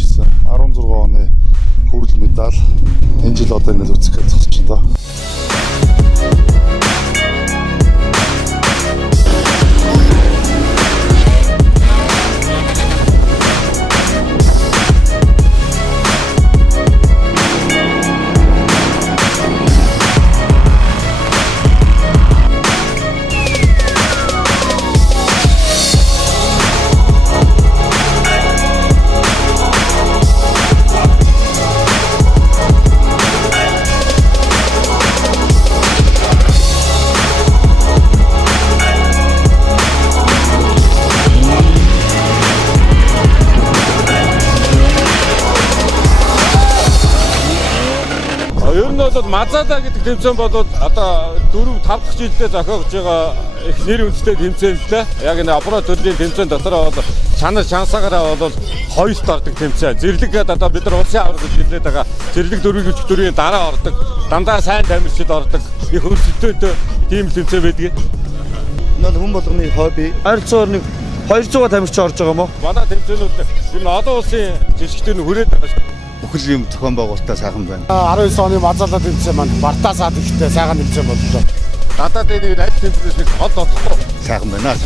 хийсэн. 16 оны хүрэл медаль. Энэ жил одоо ингэ л үзэх гэж зогсож байна. Ер нь бол Мазада гэдэг тэмцээн бол одоо 4-5 дахь жилдээ зохиогдож байгаа их нэр хүндтэй тэмцээн л дээ. Яг энэ Авро төрлийн тэмцээн дотор бол чанар чансаагаараа бол хоёрт ордог тэмцээн. Зэрлэг гэдэг одоо бид нар улсын аврал гэж хэлээд байгаа. Зэрлэг дөрвийн төрийн дараа ордог. Дандаа сайн тамирчид ордог. Их өрсөлдөөнтэй тийм тэмцээн байдаг. Энэ хүн болгоны хобби. Ойролцоогоор нэг 200 тамирч орж байгаа юм уу? Манай тэмцээнүүд ер нь олон улсын жишгтэр нь хүрээд байгаа шүү. Бүхэл юм зохион байгуулалтаа сайхан байна. 19 оны Мазала тэмцээн маань Бартасаад ихтэй сайхан тэмцээн боллоо. Надад энэ аль тэмцээнээс нэг хол одохгүй. Сайхан байна.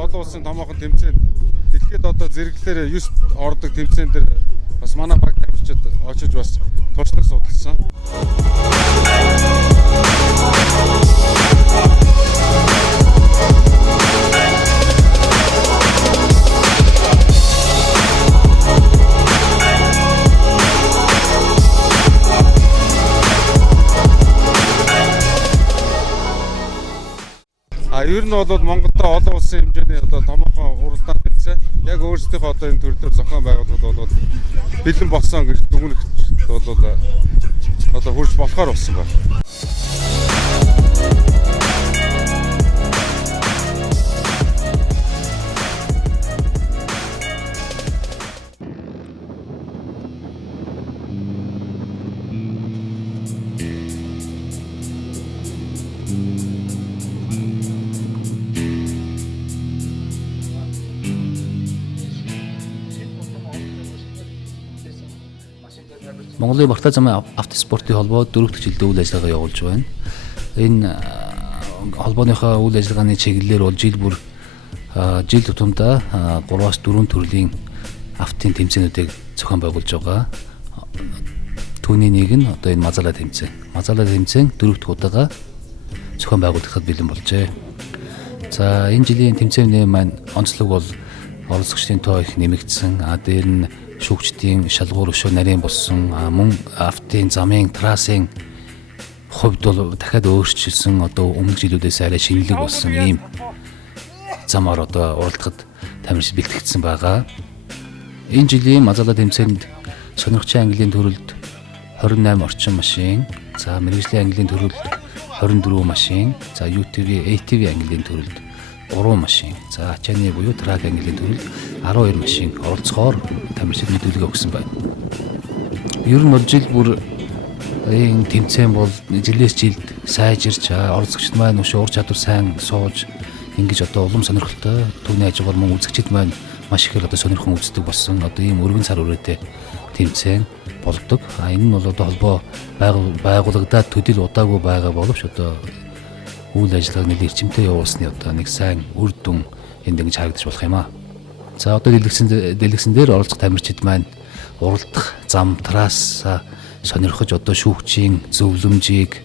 Олон улсын томоохон тэмцээнд дэлхийд одоо зэрэглэлээр 9 ордог тэмцээн дээр бас манай баг тамирчид очиж бас туршлага судалсан. Ер нь бол Монголда олон улсын хэмжээний одоо томоохон уралдаан тэмцээн яг өөрсдийнхөө одоо энэ төрлөөр зохион байгуулалт бол бэлэн болсон гэж дүгнэхт бол одоо хурж болохоор болсон байна. Монголын Барта замын автоспортын холбоо 4 дахь жилдээ үйл ажиллагаа явуулж байна. Энэ холбооныхоо үйл ажиллагааны чиглэлээр бол жил тутамдаа 3-4 төрлийн автын тэмцээнүүдийг зохион байгуулж байгаа. Түүний нэг нь одоо энэ Мазала тэмцээн. Мазала тэмцээн 4 дахь удаага зохион байгуулахад бэлэн болжээ. За энэ жилийн тэмцээний маань онцлог бол оролцогчдын тоо их нэмэгдсэн. Дээр нь шүүгчдийн шалгуур өшөө нарийн болсон мөн автын замын трассын хувьд бол дахиад өөрчлөсөн одоо өмнөх жилүүдээс арай шинэлэг болсон ийм замаар одоо уралдахад тамирчид бэлтгэгдсэн байгаа. Энэ жилийн Мазала тэмцээнд сонирхчийн английн төрөлд 28 орчим машин, за мэргэжлийн английн төрөлд 24 машин, за UTV, ATV английн төрөлд 3 машин, за ачааны буюу трак английн төрөлд 12 машин оролцохоор тамирчид мэдүүлэг өгсөн байна. Ер нь бол жил бүр энэ тэмцээн бол жилээс жилд сайжирч оролцогчид маань ур чадвар сайн сууж ингэж одоо улам сонирхолтой түүний хажуугаар мөн үзэгчид маань маш их одоо сонирхон үздэг болсон одоо ийм өргөн цар үрээтэй тэмцээн болдог. Энэ нь бол одоо холбоо байгуулагдаад төдийл удаагүй байгаа боловч одоо үйл ажиллагааг нэлээд эрчимтэй явуулсны одоо нэг сайн үр дүн энд ингэж харагдаж болох юм аа. За одоо дэлгэсэн дээр оролцох тамирчид маань уралдах зам трасс сонирхож одоо шүүгчийн зөвлөмжийг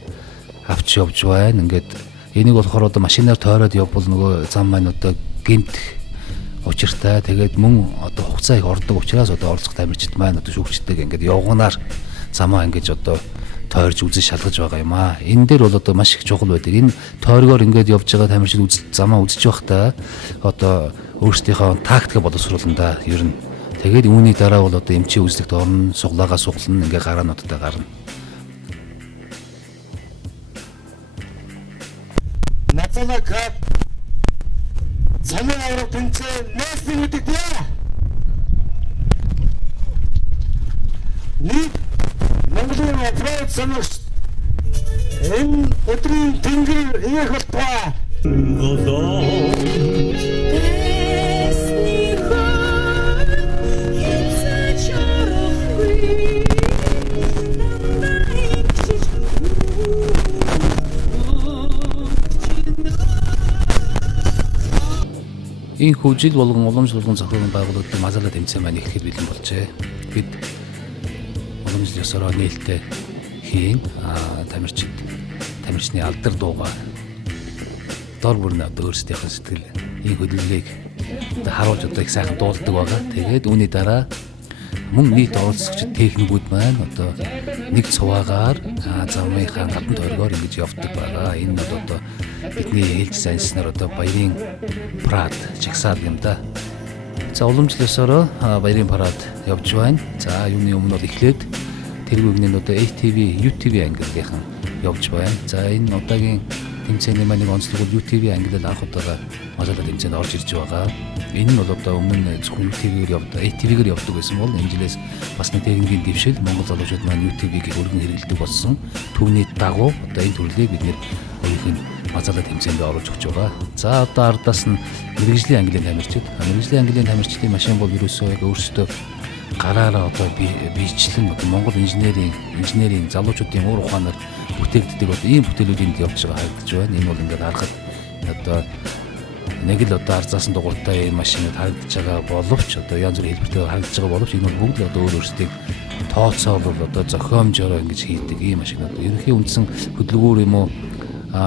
авч явж байна. Ингээд энийг болохоор одоо машинаар тойроод явбал нөгөө зам маань одоо гэмтэх учиртай. Тэгээд мөн одоо хугацаа их ордог учраас одоо оролцох тамирчид маань одоо шүүгчдэг ингээд явганаар замаа ингэж одоо тойрж үзэж шалгаж байгаа юм аа. Энэ дээр бол одоо маш их чухал байдаг. Энэ тойргоор ингээд явж байгаа тамирчид замаа үзэж байхдаа одоо өөрсдийнхөө тактика боловсруулна да ер нь. Тэгээд үүний дараа бол одоо эмчийн үзлэгт орно, суглаагаа суглана, ингээ гараануудтай гарна. Мазала яваад цамын авраг тэнцээ нэсний мэдэгдээ. Нэг Монголын оффроуд санагч энэ өдрийн тэнгэр их болтугай. Энэ хөгжил болгон уламжлал болгон зохиолын байгууллагын мазала тэмцээн маань ихэд бэлэн болжээ. Бид уламжлал ёсороо нээлттэй хийн тамирчны алдар дуугаа дор бүрнээ өөрсдийнхөө сэтгэл энэ хөдөлгөөнийг харуулж одоо их сайхан дуулдаг байгаа. Тэгээд үүний дараа мөн нийт оролцогчид техникүүд маань одоо нэг цуваагаар замынхаа гадна тойргоор ингэж явдаг байгаа. Энэ бол одоо бидний хэлж санснаар одоо баярын парад чигсаад юм да. За уламжлал ёсороо баярын парад явж байна. За юуны өмнө бол эхлээд тэргүүгний одоо ATV, UTV ангиллийнхан явж байна. За энэ удаагийн тэмцээний маань нэг онцлог бол UTV ангиллал анх удаага мазала тэмцээнд орж ирж байгаа. Энэ нь бол одоо өмнө зөвхөн UTV-гээр явдаг, ATV-гээр явдаг байсан бол энэ жилээс бас нэг техникийн дэвшил Монгол залуучууд маань UTV-ийг өргөн хэрэглэдэг болсон. Түүний дагуу одоо энэ төрлийг бид нэр өөрийнх нь мазала тэмцээнд оруулж өгч байгаа. За одоо ардаас нь мэрэгжлийн ангиллын тамирчид. Мэрэгжлийн ангиллын тамирчдын машин бол ерөөсөө яг өөрсдөө гараараа одоо биечлэн одоо Монгол инженерийн залуучуудын уур ухаанаар бүтээгддэг одоо ийм бүтээлүүдийн явж байгаа харагдаж байна. Энэ бол ингээд харахад одоо нэг л одоо арзаасан дугуйтай энэ машинууд харагдаж байгаа боловч одоо янз бүрийн хэлбэртэй харагдаж байгаа боловч энэ бол бүгд л одоо өөр өөрсдийн тооцоолол одоо зохиомжоор ингэж хийдэг ийм машинууд. Ерөнхий үндсэн хөдөлгүүр юм уу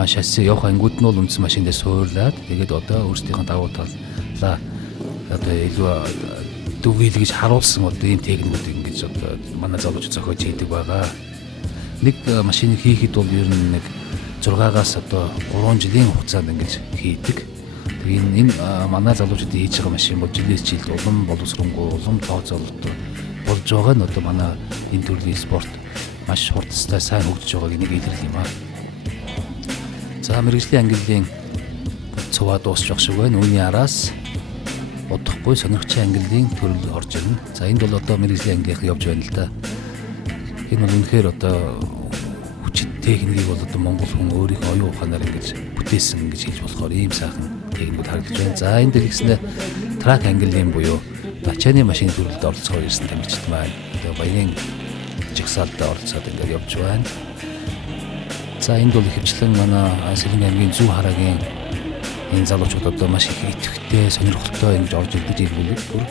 шасси явах ангууд нь бол үндсэн машиндээ суурлаад тэгээд одоо өөрсдийнхөө давуу талаа одоо илүү дүгийлгэж харуулсан одоо ийм техникүүд ингэж одоо манай залуучууд зохиож хийдэг байгаа. Нэг машиныг хийхэд бол ер нь нэг 6-аас одоо 3 жилийн хугацаанд ингэж хийдэг. Тэгээд энэ манай залуучуудын хийж байгаа машин бол жилээс жилд улам боловсронгуй, улам тооцоололтой болж байгаа нь одоо манай энэ төрлийн спорт маш хурдтай сайн хөгжиж байгааг нэг илрэл юм аа. За мэрэгжлийн ангиллын цуваа дуусч байх шиг байна. Үүний араас удахгүй сонирхчийн ангиллын төрөл орж ирнэ. За энд бол одоо мэрэгжлийн ангиллийнх явж байна л да. Энэ бол үнэхээр одоо хүчит техникийг бол одоо монгол хүн өөрийнхөө оюун ухаанаар ингэж бүтээсэн гэж хэлж болохоор ийм сайхан техникүүд харагдаж байна. За энэ дээр гэснээр трак ангиллын буюу Дачаны машин төрөлд оролцохоор ирсэн тамирчид маань одоо баярын жигсаалд оролцоод ингээд явж байна. За энд бол ихэвчлэн манай Сэлэнг аймгийн Зүү хараагийн энэ залуучууд одоо маш их идэвхтэй, сонирхолтой ингэж орж ирдэг ирүүлэг бүр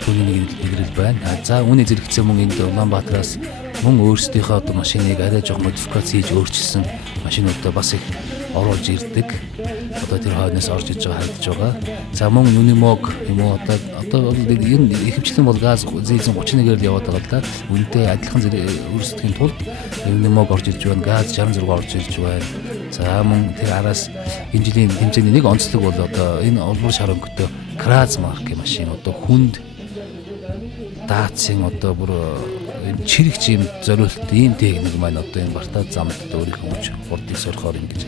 түүний нэг илрэл байна. За үүний зэрэгцээ мөн энд Улаанбаатараас мөн өөрсдийнхөө одоо машиныг арай жоох модификац хийж өөрчилсөн машинуудаа бас их оруулж ирдэг. Одоо тэр хойноос орж иж байгаа харагдаж байгаа. За мөн Нүнимог юм уу одоо энэ ихэвчлэн бол газ зээзэн 31-ээр л яваад байгаа л да. Үнэтэй адилхан өөрсдөхийн тулд Нүнимог орж ирж байна. Газ 66 орж ирж байна. За мөн тэр араас энэ жилийн тэмцээний нэг онцлог бол одоо энэ олбор шар өнгөтэй Кraz маркийн машин одоо хүнд даацын одоо бүр чирэгч юм зориулт ийм техник маань одоо энэ Бартад замд өөрийнхөө хүч хурдыг сорихоор ингэж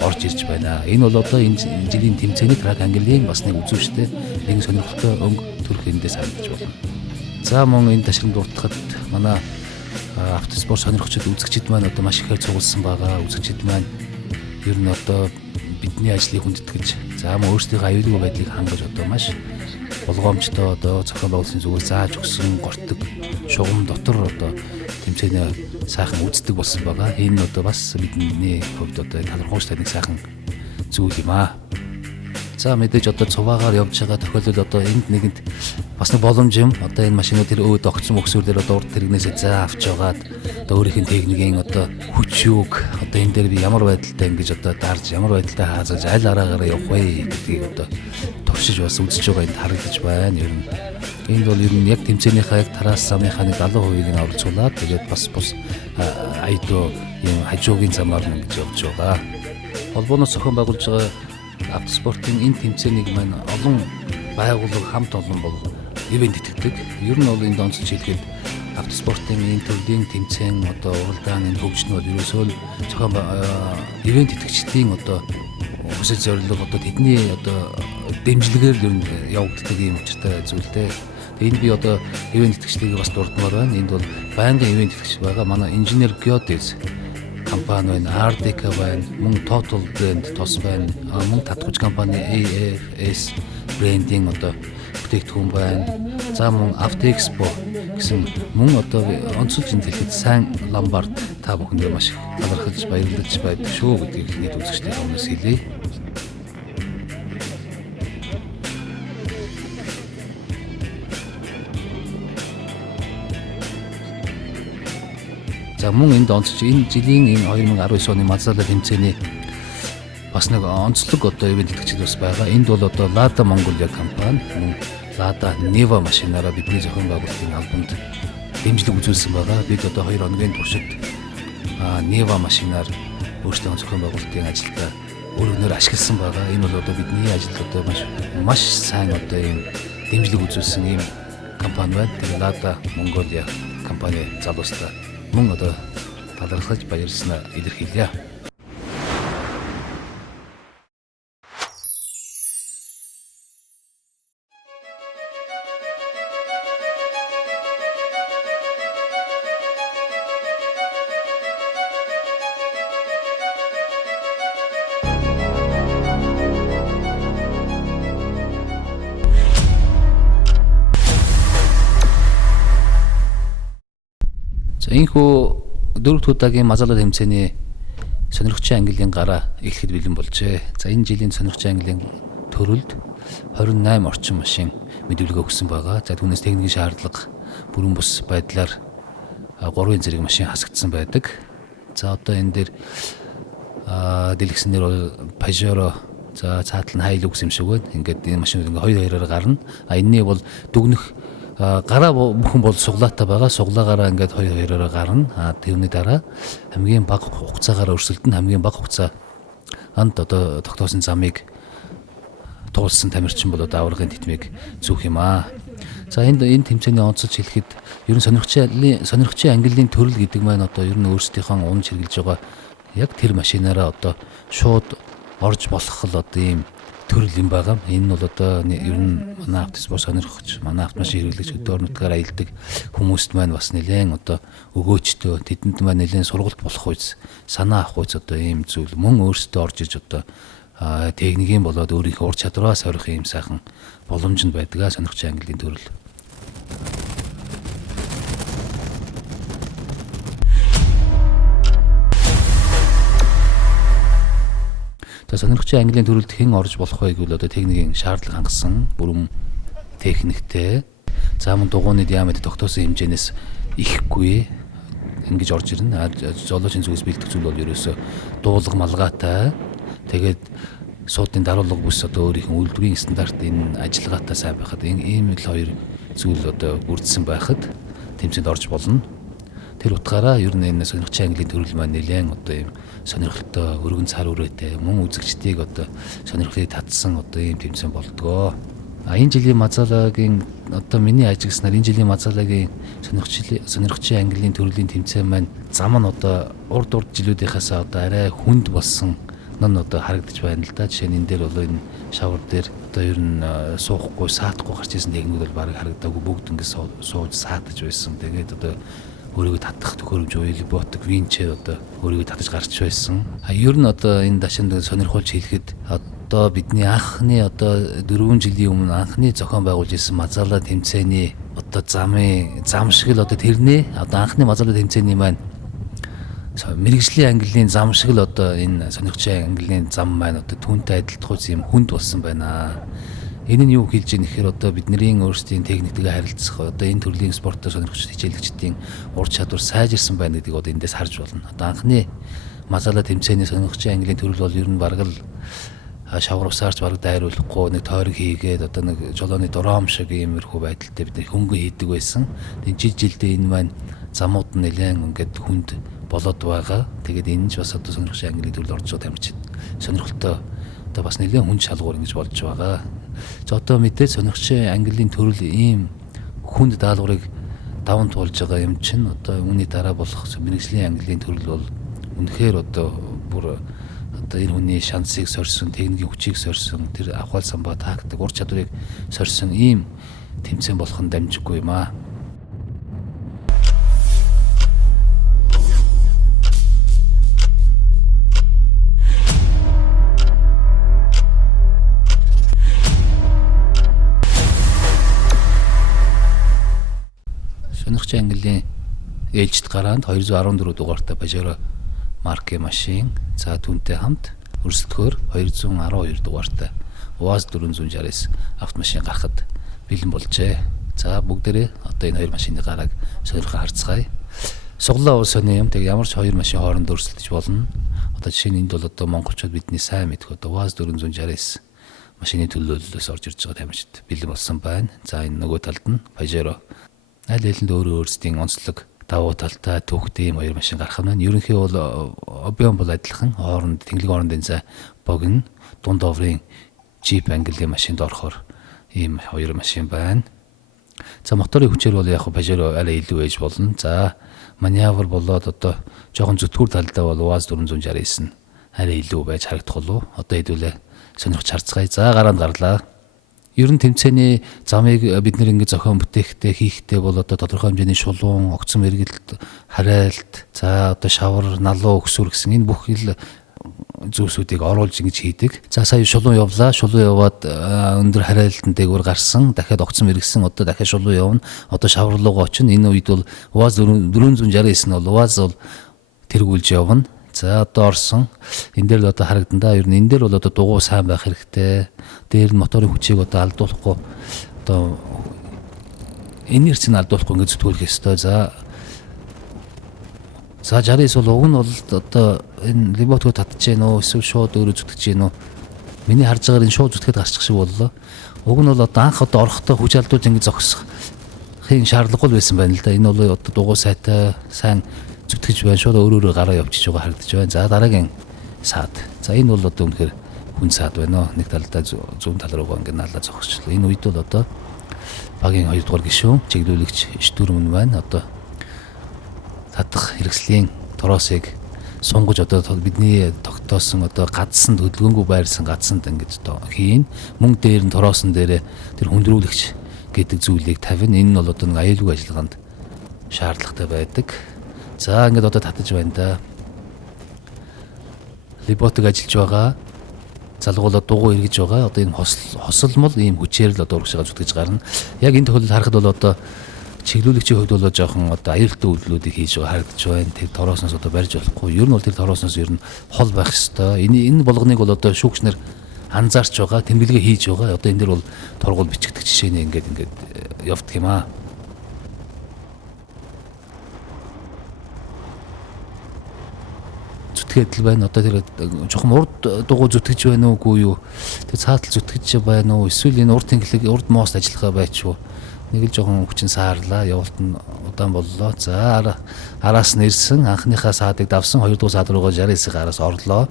орж ирж байна. Энэ бол одоо энэ жилийн тэмцээний трак ангиллын бас нэг үзүүштэй нэгэн сонирхолтой өнгө төрх эндээс харагдаж байна. За мөн энэ ташрын дуртахад манай автоспорт сонирхогчид үзэгчид маань одоо маш ихээр цугласан байгаа. Үзэгчид маань ер нь одоо бидний ажлыг хүндэтгэж за мөн өөрсдийнхөө аюулгүй байдлыг хангаж одоо маш болгоомжтой одоо зохиол байгуулалтын зүгээс зааж өгсөн гортог шугам дотор одоо тэмцээнэ сайхан үздэг болсон байгаа. Энэ нь одоо бас бидний хувьд одоо талархууштай нэг сайхан зүйл юм аа. За мэдээж одоо цуваагаар явж байгаа тохиолдол одоо энд нэгэнд бас нэг боломж юм. Одоо энэ машинууд тэр өөд огцсон мөксөрлөөр одоо урд тэрэгнээсээ заа авч жагаад одоо өөрийнх нь техникийн одоо хүч юг одоо энэ дээр би ямар байдалтай ингэж одоо дарж ямар байдалтай хаазаж аль араагаар явах вэ гэдгийг одоо туршиж бас үзэж байгаа энд харагдаж байна. Ер нь энд бол ер нь яг тэмцээнийхээ яг тараас замынхаа нэг 70%-ийг нь оролцуулаад тэгээд бас бус айдуу юм хажуугийн замаар ингэж явж байгаа. Холбооноос зохион байгуулж байгаа автоспортын энэ тэмцээнийг маань олон байгууллага хамт олон бол ивент итгэдэг. Ер нь бол энд онцлж хэлгээд автоспортын энэ төрлийн тэмцээн одоо уралдаан энэ хөгжил нь бол ерөөсөө зохион ивент итгэгчдийн одоо хүсэл зорилго одоо тэдний одоо дэмжлэгээр ер нь явагддаг юм учиртай зүйлтэй. Тэгээ энэ би одоо ивент итгэгчдийг бас дурдмаар байна. Энд бол байнгын ивент итгэгч байгаа. Манай инженер Geodis компани байна, RDK байна, мөн Total Brand тос байна, мөн татгууч компани AFS брендинг одоо бүтээгдэхүүн байна. За мөн Автоэкспо гэсэн мөн одоо онцлог хэлэхэд сайн ламбард та бүхэндээ маш их талархаж баярлаж байдаг шүү гэдгийг нийт үзэгчдийн өмнөөс хэлье. За мөн энд онцлж энэ жилийн энэ 2019 оны Мазала тэмцээний бас нэг онцлог одоо ивент итгэгчид бас байгаа. Энд бол одоо Lada Mongolia компани мөн Lada Neva машинаараа бидний зохион байгуулалтын албанд дэмжлэг үзүүлсэн байгаа. Бид одоо 2 хоногийн туршид Neva машинаар өөрсдөө зохион байгуулалтын ажилдаа өөрөөр ашигласан байгаа. Энэ бол одоо бидний ажилд одоо маш сайн одоо ийм дэмжлэг үзүүлсэн ийм компани байна. Тэгээ Lada Mongolia компани залуустаа мөн одоо талархаж баярлснаа илэрхийлье. Энэхүү 4 удаагийн Мазала тэмцээний сонирхчийн ангиллын гараа эхлэхэд бэлэн болжээ. За энэ жилийн сонирхчийн ангиллын төрөлд 28 орчим машин мэдүүлэг өгсөн байгаа. За түүнээс техникийн шаардлага бүрэн бус байдлаар 3 зэрэг машин хасагдсан байдаг. За одоо энэ дээр дэлгэснээр бол Pajero за цаатал нь Hilux юм шиг байна. Ингээд энэ машинууд ингээ 2-2-аар гарна. Энэний бол дүгнэх гараа бүхэн бол суглаатай байгаа. Суглаагаараа ингээд 2-2-оор гарна. Тэрний дараа хамгийн бага хугацаагаар өрсөлдөн хамгийн бага хугацаа анд одоо тогтоосон замыг туулсан тамирчин бол одоо аваргын тэтмийг зүүх юм аа. За энэ тэмцээний онцлж хэлэхэд ер нь сонирхчийн ангиллын төрөл гэдэг маань одоо ер нь өөрсдийнхөө унж хэрглэж байгаа яг тэр машинаараа одоо шууд орж болох л одоо ийм төрөл юм байгаа. Энэ нь бол одоо ер нь манай автоспорт сонирхогч, манай автомашин хэрэглэгч өдөр нутгаар аялдаг хүмүүст маань бас нэлээд одоо өгөөчтөө тэдэнд маань нэлээд сургалт болох үз, санаа авах үз одоо ийм зүйл мөн өөрсдөө орж иж одоо техникийн болоод өөрийнхөө ур чадвараа сорих ийм сайхан боломж нь байдаг сонирхчийн ангиллын төрөл. Сонирхчийн ангиллын төрөлд хэн орж болох вэ гэвэл одоо техникийн шаардлага хангасан бүрэн техниктэй. За мөн дугуйны диаметр тогтоосон хэмжээнээс ихгүй ингэж орж ирнэ. Жолоочийн зүгээс бэлдэх зүйл бол ерөөсө дуулга малгайтай. Тэгээд суудын даруулга бүс одоо өөрийнх нь үйлдвэрийн стандарт энэ ажиллагаатай сайн байхад ийм л хоёр зүйл одоо бүрдсэн байхад тэмцээнд орж болно. Тэр утгаараа ер нь энэ сонирхчийн ангиллын төрөл маань нэлээд одоо ийм сонирхолтой өргөн цар үрээтэй мөн үзэгчдийг одоо сонирхлыг татсан одоо ийм тэмцээн болдгоо. Энэ жилийн Мазалагийн одоо миний ажигласнаар энэ жилийн Мазалагийн сонирхчийн ангиллын төрлийн тэмцээн маань зам нь одоо урд жилүүдийнхээс одоо арай хүнд болсон нь одоо харагдаж байна л да. Жишээ нь энэ дээр бол энэ шавар дээр одоо ер нь суухгүй саатахгүй гарч ирсэн техникүүд бол бараг харагдаагүй бүгд ингэ сууж саатаж байсан. Тэгээд одоо өөрийгөө татах төхөөрөмж уйл ботик винчээр одоо өөрийгөө татаж гарч байсан. Ер нь одоо энэ дашинд сонирхолж хэлэхэд одоо бидний анхны одоо 4 жилийн өмнө анхны зохион байгуулж ирсэн Мазала тэмцээний одоо зам шиг л одоо тэрний одоо анхны Мазала тэмцээний маань мэрэгжлийн ангиллын зам шиг л одоо энэ сонирхчийн ангиллын зам маань одоо түүнтэй адилдах юм хүнд болсон байна. Энэ нь юу хэлж ийм гэхээр одоо бидний өөрсдийн техниктэйгээ харилцах одоо энэ төрлийн спортоор сонирхч хичээлэгчдийн ур чадвар сайжирсан байна гэдгийг одоо эндээс харж болно. Одоо анхны Мазала тэмцээний сонирхчийн ангиллын төрөл бол ер нь бараг л шавар усаарч бараг дайруулахгүй нэг тойрог хийгээд одоо нэг жолооны дурам шиг иймэрхүү байдалтай бид хөнгөн хийдэг байсан. Тэгээд жилдээ энэ маань замууд нь нэлээд ингээд хүнд болоод байгаа. Тэгээд энэ ч бас одоо сонирхчийн ангиллын төрөл орж байгаа тамирчид сонирхолтой одоо бас нэлээд хүн шалгуур ингэж болж байгаа. За одоо мэдээж сонирхчийн ангиллын төрөл ийм хүнд даалгаврыг даван туулж байгаа юм чинь одоо үүний дараа болох мэрэгжлийн ангиллын төрөл бол үнэхээр одоо бүр одоо энэ хүний шансыг сорьсон, техникийн хүчийг сорьсон, тэр ахвал самбаа тактик, ур чадварыг сорьсон ийм тэмцээн болох нь дамжиггүй юм аа. Сонирхч английн ээлжид гараанд 214 дугаартай Pajero маркийн машин, за түүнтэй хамт өрсөлдөхөөр 212 дугаартай УАЗ 469 автомашин гарахад бэлэн болжээ. За бүгдээрээ одоо энэ хоёр машины гарааг сонирхон харцгаая. Суглаа уул сони юм. Тэг ямар ч хоёр машин хоорондоо өрсөлдөж болно. Одоо жишээ нь энд бол одоо монголчууд бидний сайн мэдэх одоо УАЗ 469 машины төлөөллөөс орж ирж байгаа тамирчид бэлэн болсон байна. За энэ нөгөө талд нь Pajero аль хэлэнд өөрөө өөрсдийн онцлог давуу талтай түүхтэй юм хоёр машин гарах нь. Ерөнхий бол обион бол адилхан хооронд тэнглэг хоорондын зай богино дунд оврын Jeep английн машинд орохоор ийм хоёр машин байна. За моторын хүчээр бол яг Pajero арай илүү ээж болно. За маневр болоод одоо жоохон зүтгүүр талдаа бол УАЗ 469 нь арай илүү байж харагдах болов. Одоо хэдүүлээ сонирхож харцгаая. За гараанд гарлаа. Ер нь тэмцээний замыг бид нэр ингэ зохион бүтээхдээ хийхдээ бол одоо тодорхой хэмжээний шулуун, огцом эргэлт, харайлт, за одоо шавар, налуу өксүр гэсэн энэ бүх ил зүйлсүүдийг оруулж ингэж хийдэг. За сая шулуун явлаа. Шулуун яваад өндөр харайлтан дээгүүр гарсан. Дахиад огцом эргэсэн. Одоо дахиад шулуун явна. Одоо шавар руугаа очино. Энэ үед бол УАЗ 469 нь бол УАЗ бол тэргүүлж явна. За одоо орсон. Энэ дээр л одоо харагдан да. Ер нь энэ дээр бол одоо дугуй сайн байх хэрэгтэй. Дээр нь моторын хүчийг одоо алдуулахгүй одоо инерцийг алдуулахгүй ингэ зүтгүүлэх ёстой. За 69 бол уг нь бол одоо энэ либотгоо татж гэнэ үү эсвэл шууд өөрөө зүтгэж гэнэ үү? Миний харж байгаагаар энэ шууд зүтгэхэд гарчих шиг боллоо. Уг нь бол одоо анх одоо орохдоо хүч алдуулж ингэ зогсохын шаардлагагүй байсан байна л да. Энэ бол одоо дугуй сайтай сайн зүтгэж байна. Шууд өөрөө гараа явчихж байгаа харагдаж байна. За дараагийн саад. За энэ бол одоо үнэхээр хүн саад байна. Нэг талдаа зүүн тал руугаа ингэ наалаа зогсчихлоо. Энэ үед бол одоо багийн 2 дугаар гишүүн чиглүүлэгч Штүрмэн байна. Одоо татах хэрэгслийн тороосыг сунгаж одоо бидний тогтоосон одоо гадсан хөдөлгөөнгүй байрсан гадсанд ингэж одоо хийн. Мөн дээр нь тороосон дээрээ тэр хүндрүүлэгч гэдэг зүйлийг тавина. Энэ нь бол одоо нэг аюулгүй ажиллагаанд шаардлагатай байдаг. За ингээд одоо татаж байна да. Либотыг ажиллаж байгаа. Залгуулаад дугуй эргэж байгаа. Одоо энэ хосолмол ийм хүчээр л одоо урагшаага зүтгэж гарна. Яг энэ тохиолдолд харахад бол одоо чиглүүлэгчийн хувьд бол жоохон одоо аюултай үйлдэлүүдийг хийж байгаа харагдаж байна. Тэр тороосноос одоо барьж болохгүй. Ер нь бол тэр тороосноос ер нь хол байх ёстой. Энэ болгоныг бол одоо шүүгчнэр анзаарч байгаа, тэмдэглэгээ хийж байгаа. Одоо энэ дэр бол торгуул бичигдэх жишээний ингээд явдаг юм аа. Зүтгэл байна. Одоо тэр жоохон урд дугуй зүтгэж байна уугүй юу? Тэр цаатал зүтгэж байна уу? Эсвэл энэ урд тэнглэг урд мост ажиллахаа байчгүй. Нэг л жоохон хүчин саарлаа. Явуулт нь удаан боллоо. За араас нь ирсэн. Анхныхаа саадыг давсан. 2 дугаар саад руугаа 69-ийн араас орлоо.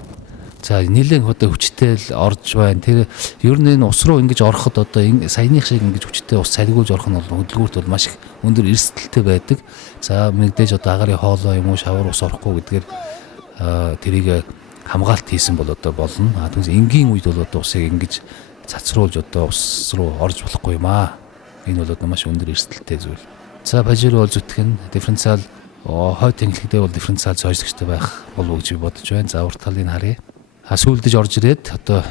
За нэлээд одоо хүчтэй л орж байна. Тэр ер нь энэ ус руу ингэж ороход одоо саяных шиг ингэж хүчтэй ус цалгиулж орох нь бол хөдөлгүүрт бол маш их өндөр эрсдэлтэй байдаг. За мэдээж одоо агарын хоолой юм уу шавар ус орохгүй гэдгээр тэрийг хамгаалт хийсэн бол одоо болно. Тэгээс энгийн үед бол одоо усыг ингэж цацруулж одоо ус руу орж болохгүй юм аа. Энэ бол одоо маш өндөр эрсдэлтэй зүйл. За Pajero бол зүтгэн дифференциал хой тэнглэхдээ бол дифференциал зойжлогчтой байх болов гэж бодож байна. За урт талыг харъя. Сүүлдэж орж ирээд одоо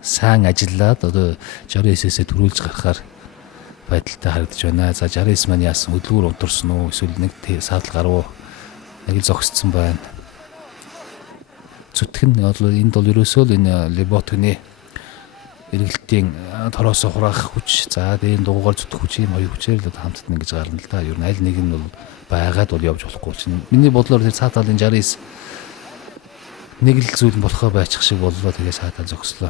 сайн ажиллаад одоо 69-ээс төрүүлж гарахаар байдалтай харагдаж байна. За 69 маань яасан хөдөлгүүр унтарсан уу эсвэл нэг саатал гарав нэг л зогсцсон байна. Зүтгэн бол энд бол ерөөсөө л энэ либотны эргэлтийн тороосоо хураах хүч, за дээр дугуугаар зүтгэх хүч юм хоёр хүчээр л хамтдаа ингэж гарна л да. Ер нь аль нэг нь бол байгаад бол явж болохгүй чинь. Миний бодлоор тэр цааталын 69 нэг л зүйл болохоо байчих шиг боллоо. Тэгээ цаатал зогслоо.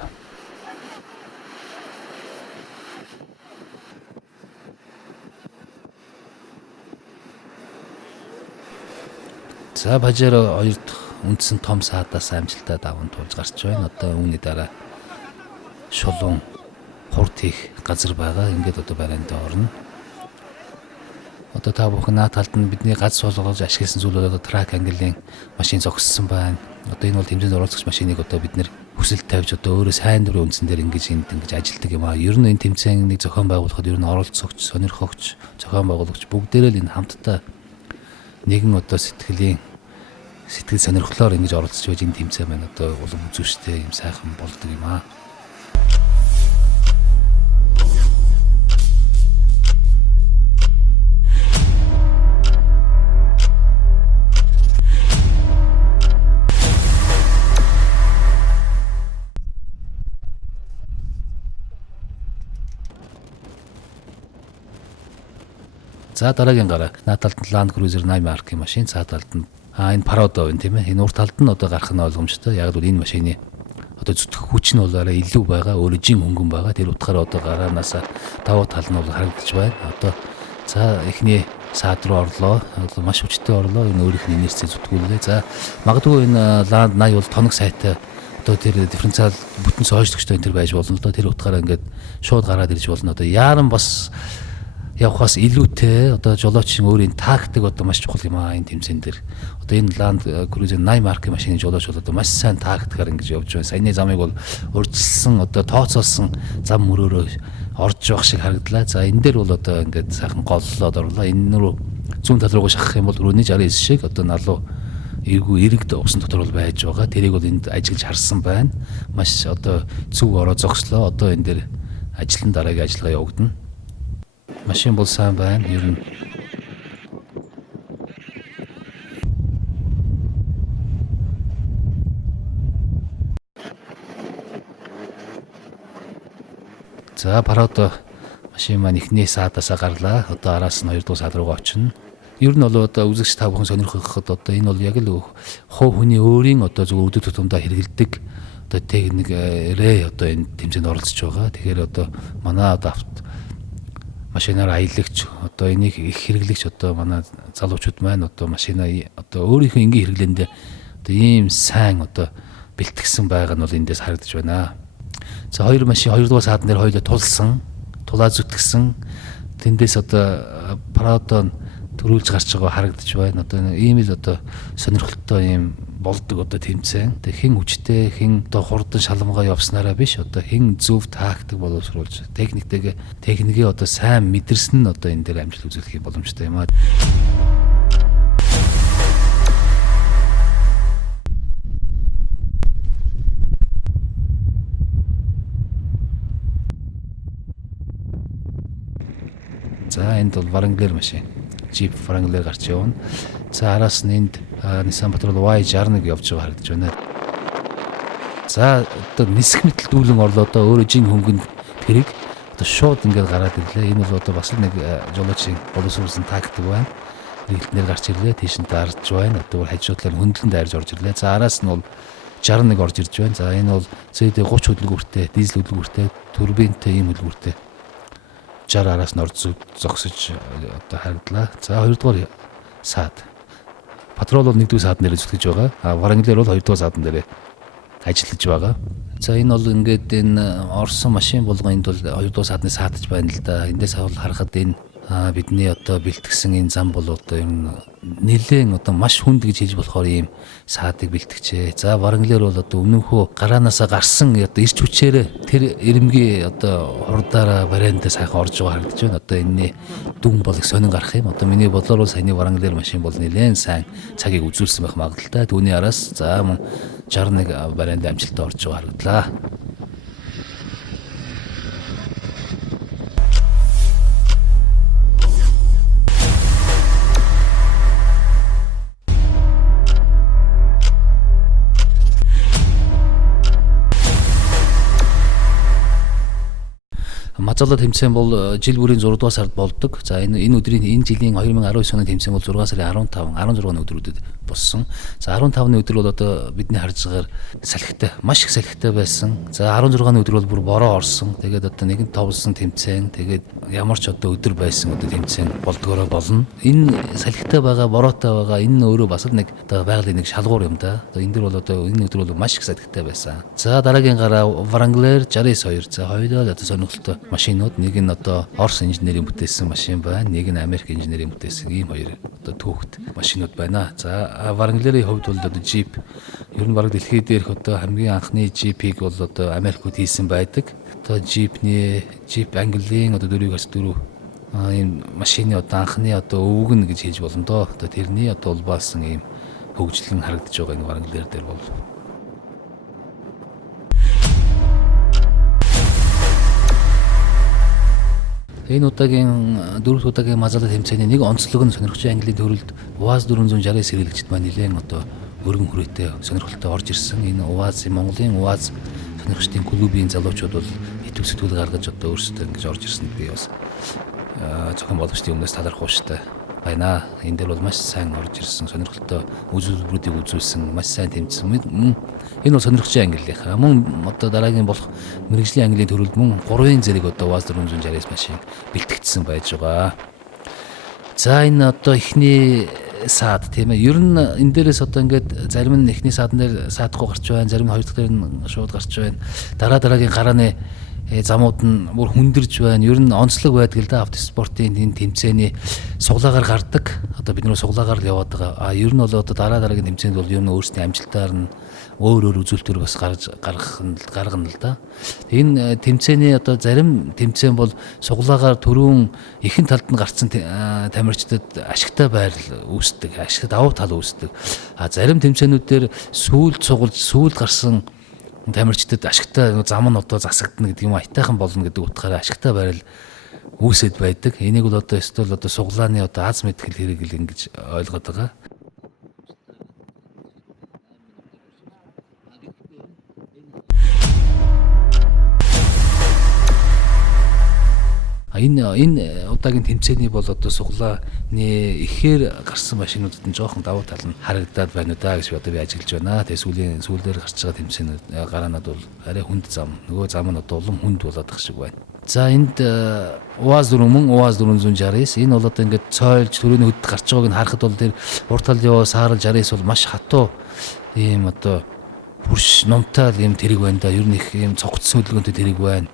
За Pajero 2 дахь үндсэн том саадаас амжилтаа даван туулж гарч байна. Одоо үүний дараа шулуун хурд хийх газар байгаа. Ингээд одоо барайнд орно. Одоо та бүхэн наад талд нь бидний газ суулгаж ашигласан зүйл бол одоо трак английн машин зогссон байна. Одоо энэ бол тэмцээнд оролцогч машиныг одоо бид нэр хүсэлт тавьж одоо өөрөө сайн дурын үндсэн дээр ингэж ажилтдаг юм аа. Ер нь энэ тэмцээнийг зохион байгуулахад ер нь оролцогч, сонирхогч, зохион байгуулагч бүгдээрээ л энэ хамтдаа нэгэн одоо сэтгэл сонирхлоор ингэж оролцож байж энэ тэмцээн байна. Одоо улам үзүүштэй юм сайхан болдог юм аа. За дараагийн гараа наадталд нь Land Cruiser 8 маркийн машин, цаа талд нь энэ Parado байна тийм ээ. Энэ урт талд нь одоо гарах нь ойлгомжтой. Яг л энэ машины одоо зүтгэх хүч нь бол арай илүү байгаа, өөрөө жин хөнгөн байгаа. Тэр утгаараа одоо гараанаас давуу тал нь бол харагдаж байна. Одоо за эхний саад руу орлоо. Одоо маш хүчтэй орлоо. Энэ өөрийнх нь инерцээ зүтгүүллээ. За магадгүй энэ Land 80 бол тоног сайтай одоо тэр дифференциал бүтэн сойжлогчтой энэ төр байж болно л доо. Тэр утгаараа ингээд шууд гараад ирж болно. Одоо яаран бас явахаас илүүтэй одоо жолоочийн өөрийн тактик одоо маш чухал юм аа энэ тэмцээн дээр. Одоо энэ Land Cruiser 80 маркийн машины жолооч бол одоо маш сайн тактикаар ингэж явж байна. Саяны замыг бол урьдчилсан одоо тооцоолсон зам мөрөөрөө орж явах шиг харагдлаа. За энэ дээр бол одоо ингээд сайхан голлоод орлоо. Энэ рүү зүүн тал руугаа шахах юм бол өрөөний 69 шиг одоо налуу эрэгд усан дотор бол байж байгаа. Тэрийг бол энд ажиглаж харсан байна. Маш одоо зөв ороо зогслоо. Одоо энэ дээр ажлын дараагийн ажиллагаа явагдана. Машин бол сайн байна. Ер нь за Parado машин маань эхний саадаасаа гарлаа. Одоо араас нь 2 дугаар саад руугаа очино. Ер нь бол одоо үзэгч та бүхэн сонирхоход одоо энэ бол яг л хувь хүний өөрийн одоо зөв өдөр тутамдаа хэрэгэлдэг одоо техникээрээ одоо энэ тэмцээнд оролцож байгаа. Тэгэхээр одоо манай одоо машинаар аялагч одоо энийг их хэрэглэгч одоо манай залуучууд маань одоо машинаа одоо өөрийнхөө энгийн хэрэглээндээ одоо ийм сайн одоо бэлтгэсэн байгаа нь бол эндээс харагдаж байна. За хоёр машин 2 дугаар саад дээр хоёулаа тулаа зүтгэсэн. Тэндээс одоо Parado төрүүлж гарч байгаа харагдаж байна. Одоо ийм л одоо сонирхолтой ийм болдог одоо тэмцээн. Тэг хэн хүчтэй, хэн одоо хурдан шалмгаа явснараа биш одоо хэн зөв тактик боловсруулж техникээ одоо сайн мэдэрсэн нь одоо энэ дээр амжилт үзүүлэх боломжтой юм аа. За энд бол Wrangler машин. Jeep Wrangler гарч явна. За араас нь энд Nissan Patrol Y61 явж байгаа харагдаж байна. За одоо нисэх мэтэл дүүлэн орлоо одоо өөрөө жин хөнгөн тэрэг одоо шууд ингээд гараад ирлээ. Энэ бол одоо бас нэг жолоочийн боловсруулсан тактик байна. Нийлтнэр гарч ирлээ. Тийш нь дарж байна. Одоо хажуудлаар хөндлөн дайрж орж ирлээ. За араас нь бол 61 орж ирж байна. За энэ бол CD 30 хөдөлгүүртэй, дизель хөдөлгүүртэй, турбинтэй ийм хөдөлгүүртэй 60 араас нь орж зогсож одоо харагдлаа. За 2 дугаар саад. Patrol бол 1 дугаар саад нэрээ зүтгэж байгаа. Wrangler бол 2 дугаар саадан дээрээ ажиллаж байгаа. За энэ бол ингээд энэ орсон машин болгонд бол 2 дугаар саадны саадж байна л да. Эндээс авал харахад энэ бидний одоо бэлтгэсэн энэ зам бол одоо юм нэлээд одоо маш хүнд гэж хэлж болохоор ийм саадыг бэлтгэжээ. За Wrangler бол одоо өмнөхөө гараанаасаа гарсан одоо ирч хүчээр тэр ирэмгийн одоо хурдаараа бариандаа сайхан орж байгаа харагдаж байна. Одоо энэний дүн болог сонин гарах юм. Одоо миний бодлоор бол саяны Wrangler машин бол нэлээд сайн цагийг үзүүлсэн байх магадaltaй. Түүний араас за мөн 61 бариандаа амжилттай орж байгаа харагдлаа. Мазала тэмцээн бол жил бүрийн 6 дугаар сард болдог. За энэ өдрийн энэ жилийн 2019 оны тэмцээн бол 6 сарын 16-ны өдрүүдэд болсон. За 15-ны өдөр бол одоо бидний харж байгаагаар салхитай, маш их салхитай байсан. За 16-ны өдөр бол бүр бороо орсон. Тэгээд одоо нэгэн товлсон тэмцээн, тэгээд ямар ч одоо өдөр байсан одоо тэмцээн болдгоороо болно. Энэ салхитай байгаа, бороотой байгаа энэ өөрөө бас л нэг одоо байгалийн нэг шалгуур юм да. Одоо энэ дэр бол одоо энэ өдөр бол маш их салхитай байсан. За дараагийн гараа Wrangler 69. За хоёулаа одоо сонирхолтой машинууд, нэг нь одоо Орос инженерийн бүтээсэн машин байна, нэг нь Америк инженерийн бүтээсэн ийм хоёр одоо түүхт машинууд байна. За Wrangler-ийн хувьд бол одоо Jeep ер нь бараг дэлхийд дээрх одоо хамгийн анхны Jeep-ийг бол одоо Америкууд хийсэн байдаг. Одоо Jeep Английн одоо 4x4 ийм машины одоо анхны одоо өвгөн гэж хэлж болно доо. Одоо тэрний одоо улбаалсан ийм хөгжлөн харагдаж байгаа энэ Wrangler дээр бол. Энэ удаагийн 4 удаагийн Мазала тэмцээний нэг онцлог нь сонирхогчийн английн төрөлд УАЗ 460 сэргийлэгчд маань нэлээд одоо өргөн хүрээтэй сонирхолтой орж ирсэн. Энэ УАЗ Монголын УАЗ сонирхогчдын клубийн залуучууд бол итгэв сэтгүүл гаргаж одоо өөрсдөө ингэж орж ирсэн би бас зохион болгочдын өмнөөс талархууштай байна. Энэ дээр бол маш сайн орж ирсэн сонирхолтой үзүүлбэрүүдийг үзүүлсэн маш сайн тэмцсэн. Энэ бол сонирхогчийн ангиллийнхаа мөн одоо дараагийн болох мэрэгжлийн английн төрөлд мөн 3-ын зэрэг одоо УАЗ 460 машин бэлтгэгдсэн байж байгаа. За энэ одоо эхний саад тийм ээ. Ер нь энэ дээрээс одоо ингээд зарим нь эхний саадан дээр саадахгүй гарч байна, зарим нь хоёр дахь дээр нь шууд гарч байна. Дараагийн гарааны замууд нь бүр хүндэрж байна. Ер нь онцлог байдаг л да автоспортын энэ тэмцээний суглаагаар гардаг. Одоо бид нөө суглаагаар л яваад байгаа. Ер нь бол одоо дараагийн тэмцээнд бол ер нь өөрсдийн амжилтаар нь өөр үзүүлэлтээр бас гаргана л да. Энэ тэмцээний одоо зарим тэмцээн бол суглаагаар түрүүн ихэнх талд нь гарцсан тамирчдад ашигтай байрал үүсдэг, ашигтай давуу тал үүсдэг. Зарим тэмцээнүүдээр сүүлд гарсан тамирчдад ашигтай зам нь одоо засагдана гэдэг юм айтайхан болно гэдэг утгаараа ашигтай байрал үүсэд байдаг. Энийг бол одоо эсвэл одоо суглааны одоо аз мэдгэл хэрэг л ингэж ойлгоод байгаа. Энэ удаагийн тэмцээний бол одоо суглааны ихээр гарсан машинуудад нь жоохон давуу тал нь харагдаад байна да гэж одоо би ажиглаж байна. Тэгээ сүүлээр гарч байгаа тэмцээнүүд гараанууд бол арай хүнд зам. Нөгөө зам нь одоо улам хүнд болоод их шиг байна. За энд УАЗ 4 мөн УАЗ 469 энэ бол одоо ингээд цойлж төрөний хөдөд гарч байгааг нь харахад бол тэр урт талын яваа саарл 69 бол маш хатуу ийм одоо хурш номтой ийм тэрэг байна да. Ер нь их ийм цогцсон хөдөлгөөнтэй тэрэг байна.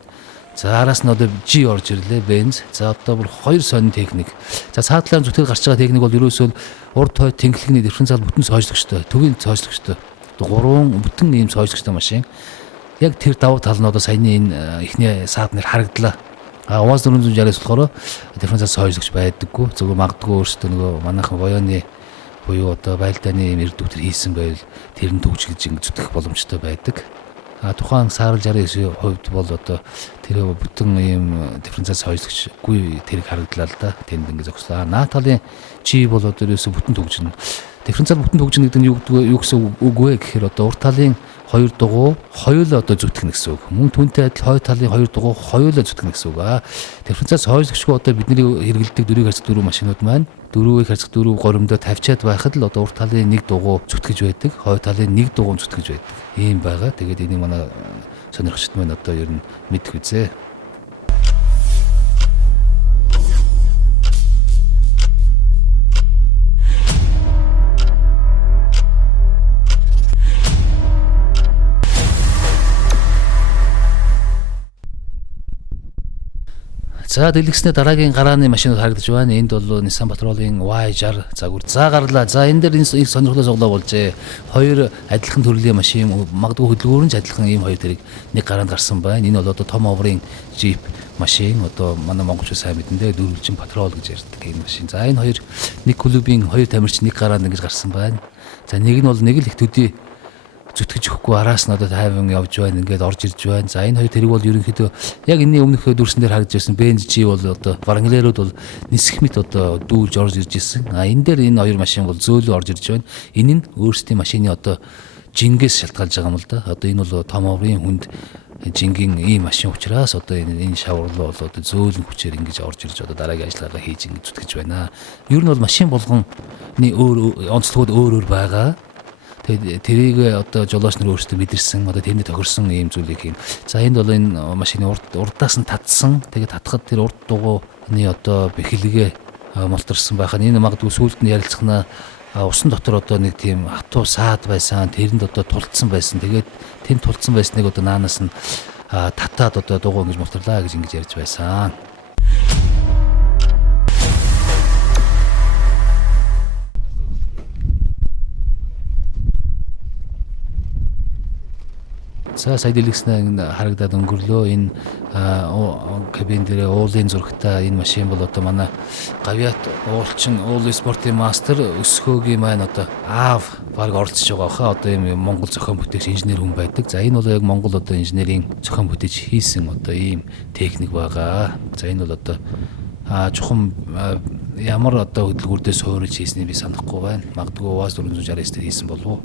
За араас нь одоо G орж ирлээ бенз. За одоо бүр хоёр сонин техник. За цаад талаар зүтгэл гарч байгаа техник бол ерөөсөө урд хойд тэнхлэгний дифференциал бүтэн сойжлогчтой, төвийн сойжлогчтой. Одоо 3 бүтэн ийм сойжлогчтой машин. Яг тэр давуу тал нь одоо саяны энэ ихний саад нэр харагдлаа. УАЗ 460-аас болохоор дифференциал сойжлогч байдаггүй. Зөвхөн магадгүй өөрсдөө нөгөө манайхан воёны буюу одоо байлдааны эрдүүтэр хийсэн байвал тэр нь төгжиж ингэ зүтгэх боломжтой байдаг. Тухайн саарл 69-ийн хувьд бол одоо тэр бүтэн ийм дифференциал сойжлогчгүй тэрийг харагдлаа л да. Тэнд ингэ зогслоо. Наа талын G бол одоо ерөөсө бүтэн төгжинэ. Дифференциал бүтэн төгжинэ гэдэг нь юу гэсэн үг вэ гэхээр одоо урт талын хоёр дугуй хоёулаа одоо зүтгэнэ гэсэн үг. Мөн түүнтэй адил хой талын хоёр дугуй хоёулаа зүтгэнэ гэсэн үг. Дифференциал сойжлогчгүй одоо бидний хэрэглэдэг 4x4 машинууд маань 4x4 горимдоо тавьчаад байхад л одоо урт талын нэг дугуй зүтгэж байдаг, хой талын нэг дугуй зүтгэж байдаг. Ийм байгаа. Тэгээд энийг манай сонирхогчд маань одоо ер нь мэдэх үзээ. За дэлгэснээр дараагийн гарааны машинууд харагдаж байна. Энд бол Nissan Patrol-ын Y60 загвар. За гарлаа. За энэ дээр энэ сонирхолтой суглаа болжээ. Хоёр адилхан төрлийн машин, магадгүй хөдөлгөөр нь адилхан ийм хоёр тэрэг нэг гараанд гарсан байна. Энэ бол одоо том оврын Jeep машин. Одоо манай монголчууд сайн мэдэндээ дөрвөлжин Patrol гэж ярьдаг энэ машин. За энэ хоёр нэг клубийн хоёр тамирч нэг гараанд ингэж гарсан байна. За нэг нь бол нэг л их төдий зүтгэж өгөхгүй араас нь одоо тайван явж байна, ингээд орж ирж байна. За энэ хоёр тэрэг бол ерөнхийдөө яг энэний өмнөх дүрсэн дээр харагдж байсан Benz G бол одоо Wrangler-ууд бол нисэх мэт одоо дүүлж орж ирж ирсэн. Энэ дээр энэ хоёр машин бол зөөлөө орж ирж байна. Энэ нь өөрсдийн машины одоо жингээс шалтгаалж байгаа юм л да. Одоо энэ бол том оврын хүнд жингийн ийм машин учраас одоо энэ шаварлуу бол одоо зөөлөн хүчээр ингэж орж ирж одоо дараагийн ажиллагаа хийж ингэж зүтгэж байна. Ер нь бол машин болгоны өөр онцлогуд өөр байгаа. Тэрийг одоо жолооч нар өөрсдөө мэдэрсэн, одоо тэрний тохирсон ийм зүйлийг хийн. За энд бол энэ машины урдаас нь татсан. Тэгээд татхад тэр урд дугуйны одоо бэхлэгээ мултарсан байхад энэ магадгүй сүүлд нь ярилцахнаа усан дотор одоо нэг тийм хатуу саад байсан. Тэрэнд одоо тулцсан байсан. Тэгээд тэнд тулцсан байсныг одоо наанаас нь татаад одоо дугуй ингэж мултарлаа гэж ингэж ярьж байсан. За сая дэлгэснэ харагдаад өнгөрлөө. Энэ кабин дээр уулын зурагтай энэ машин бол одоо манай гавьяат уулчин уулын спортын мастер өсгөөгийн маань одоо аав баг оролцож байгаа хаа. Одоо ийм Монгол зохион бүтээгч инженер хүн байдаг. За энэ бол яг Монгол одоо инженерийн зохион бүтээж хийсэн одоо ийм техник байгаа. За энэ бол одоо чухам ямар одоо хөдөлгүүрдээ суурилж хийснийг би санахгүй байна. Магадгүй УАЗ 469 дээр хийсэн болов уу?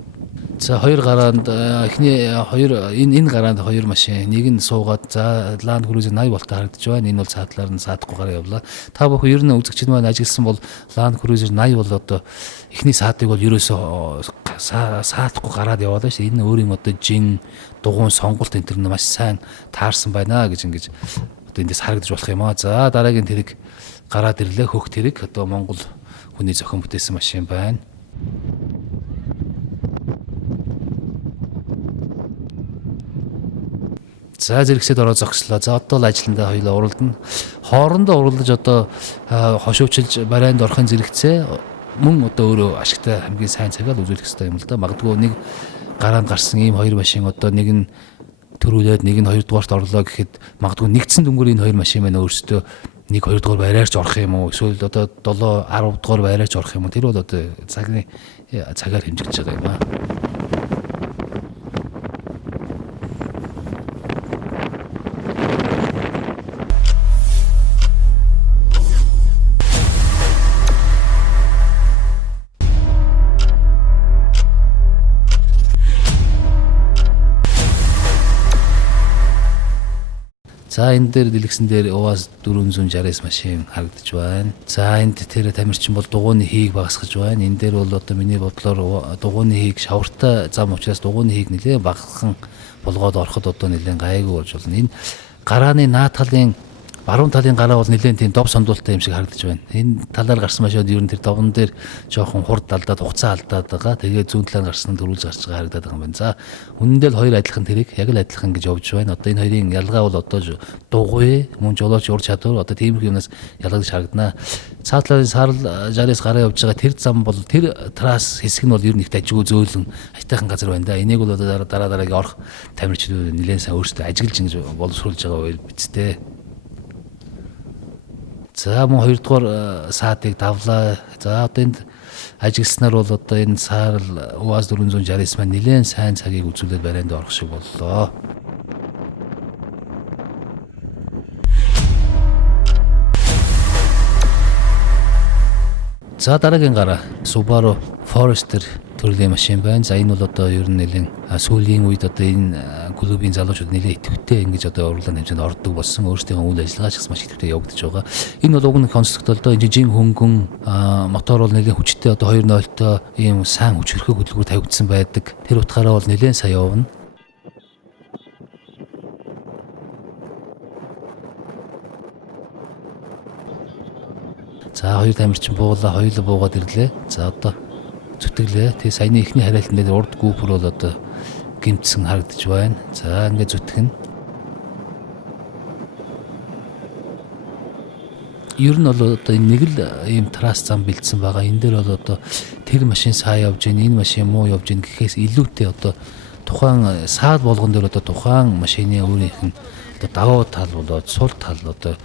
За хоёр гараанд эхний энэ гараанд хоёр машин, нэг нь суугаад за Land Cruiser 80 болтой харагдаж байна. Энэ бол цаатлаар нь саадахгүй гараа явлаа. Та бүхэн ер нь үзэгчид маань ажилласан бол Land Cruiser 80 бол одоо эхний саадыг бол ерөөсөө саадахгүй гараад яваад шүү. Энэ өөр юм одоо жин дугуун сонголт энэ төр нь маш сайн таарсан байна гэж ингэж одоо эндээс харагдаж болох юм аа. За дараагийн тэрэг гараад ирлээ. Хөх тэрэг одоо Монгол хүний зохион бүтээсэн машин байна. За зэрэгсэд ороо зогслоо. За одоо л ажилландаа хоёулаа уралдана. Хоорондоо уралдаж одоо хошуучилж барайнд орохын зэрэгцээ мөн одоо өөрөө ашигтай хамгийн сайн цагаал үзүүлэх хэрэгтэй юм л да. Магадгүй нэг гараанд гарсан ийм хоёр машин одоо нэг нь төрүүлээд нэг нь хоёрдугаарт орлоо гэхэд магадгүй нэгдсэн дүнгээр энэ хоёр машин маань өөрсдөө нэг хоёрдугаар байраарч орох юм уу? Эсвэл одоо 7 10 дугаар байраарч орох юм уу? Тэр бол одоо цагаар хэмжигдэж байгаа юм аа. За энэ дээр дэлгэсэн дээр УАЗ 469 машин харагдаж байна. За энд тэр тамирчин бол дугуйны хийг багасгаж байна. Энэ дээр бол одоо миний бодлоор дугуйны хийг шавартай зам учраас дугуйны хийг нэлээд багахан болгоод ороход одоо нэлээд гайгүй болж байна. Энэ гарааны наад талын баруун талын гараа бол нэлээд тийм дов сондуултай юм шиг харагдаж байна. Энэ талаар гарсан машинууд ер нь тэр довн дээр жоохон хурд алдаад хугацаа алдаад байгаа. Тэгээ зүүн талаар гарсан нь төрүүлж гарч байгаа харагдаад байгаа юм байна. За үнэндээ л хоёр адилхан тэрэг яг л адилхан гэж явж байна. Одоо энэ хоёрын ялгаа бол одоо дугуй мөн жолооч ур чадвар одоо тиймэрхүү юмнаас ялгаж харагдана. Цаатларын сарал 60-аас гараа явж байгаа тэр зам бол тэр трасс хэсэг нь бол ер нь их дажгүй зөөлөн айтайхан газар байна да. Энийг бол дараагийн орох тамирчид нэлээд сайн өөрсдөө ажиглаж ингэж боловсруулж байгаа байл бицтэй. За мөн хоёрдугаар саадыг давлаа. За одоо энд ажигласнаар бол одоо энэ саарл УАЗ 469 маань нэлээд сайн цагийг үзүүлээд барайнд орох шиг боллоо. За дараагийн гараа Subaru Forester төрлийн машин байна. За энэ бол одоо ер нь нэлээд сүүлийн үед одоо энэ клубын залуучууд нэлээд идэвхтэй ингэж одоо урлаан хэмжээнд ордог болсон. Өөрсдийн үйл ажиллагаа ч маш идэвхтэй явагдаж байгаа. Энэ бол уг нь конструкторд одоо жижиг хөнгөн мотор бол нэлээд хүчтэй одоо 2.0-той ийм сайн хүч хөрхөг хөдөлгүүр тавигдсан байдаг. Тэр утгаараа бол нэлээд сайн явна. За хоёр тамирчин буулаа, хоёулаа буугаад ирлээ. За одоо зүтгэлээ. Тэгээ саяны эхний хариалтан дээр урд гүүпер бол одоо гимтсэн харагдаж байна. За ингээд зүтгэн. Ер нь бол одоо нэг л ийм трасс зам бэлдсэн байгаа. Энэ дээр бол одоо тэр машин сайн явж гин, энэ машин муу явж гин гэхээс илүүтэй одоо тухайн саад болгон дээр одоо тухайн машины өөрийнх нь одоо давуу тал болоод сул тал одоо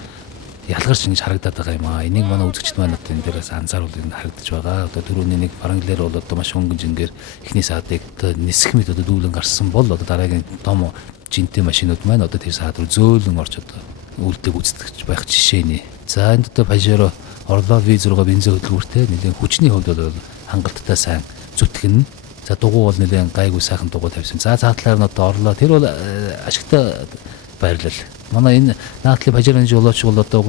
ялгарч ингэж харагдаад байгаа юм аа. Энийг манай үзэгчд маань одоо энэ дээрээс анзааруул энэ харагдаж байгаа. Одоо түрүүний нэг баранглэр бол одоо маш хөнгөн жингээр эхний саадыг одоо нисэх мэт одоо дүүлэн гарсан бол одоо дараагийн том жинтэй машинууд маань одоо тэр саад руу зөөлөн орж одоо үлдэг үздэгч байх жишээний. За энд одоо Pajero Orlo V6 бензин хөдөлгүүртэй нэлээд хүчний хувьд бол хангалттай сайн зүтгэн. За дугуй бол нэлээд гайгүй сайхан дугуй тавьсан. За цаатлаар нь одоо Orlo тэр бол ашигтай байрлал. Манай энэ наадлын Pajero-ны жолооч бол одоо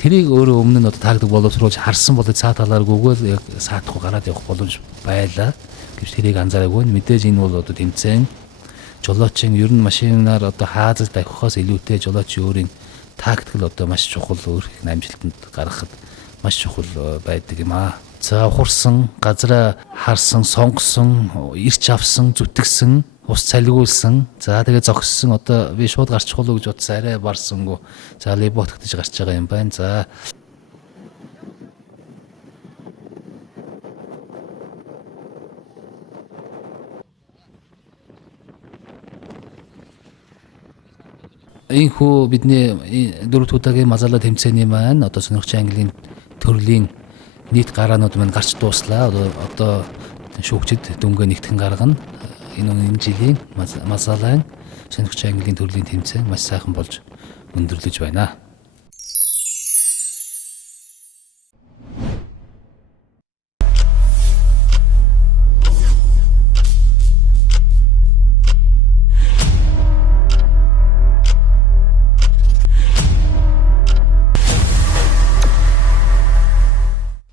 тэрийг өөрөө өмнө нь одоо таагдаг боловсруулж харсан бол цаа талааргүйгээр яг саадахгүй гараад явах боломж байлаа гэж тэрийг анзаараагүй. Мэдээж энэ бол одоо тэмцээн жолоочийн ер нь машинаар одоо хаазаж давхихоос илүүтэй жолоочийн өөрийн тактикл одоо маш чухал өөр их амжилтанд гаргахад маш чухал байдаг юм аа. За ухарсан, газраа харсан, сонгосон, ирч авсан, зүтгэсэн, ус цалгиулсан. За тэгээ зогссон одоо би шууд гарчих болов гэж бодсон арай барсангүй. За лебот гэж гарч байгаа юм байна. За Ийхүү бидний дөрөвт удаагийн Мазала тэмцээний маань одоо сонирхогчийн английн төрлийн нийт гараанууд маань гарч дууслаа. Одоо шүүгчид дүнгээ нэгтгэн гаргана. Энэ жилийн Мазалайн сонирхогчийн английн төрлийн тэмцээн маш сайхан болж өндөрлөж байна.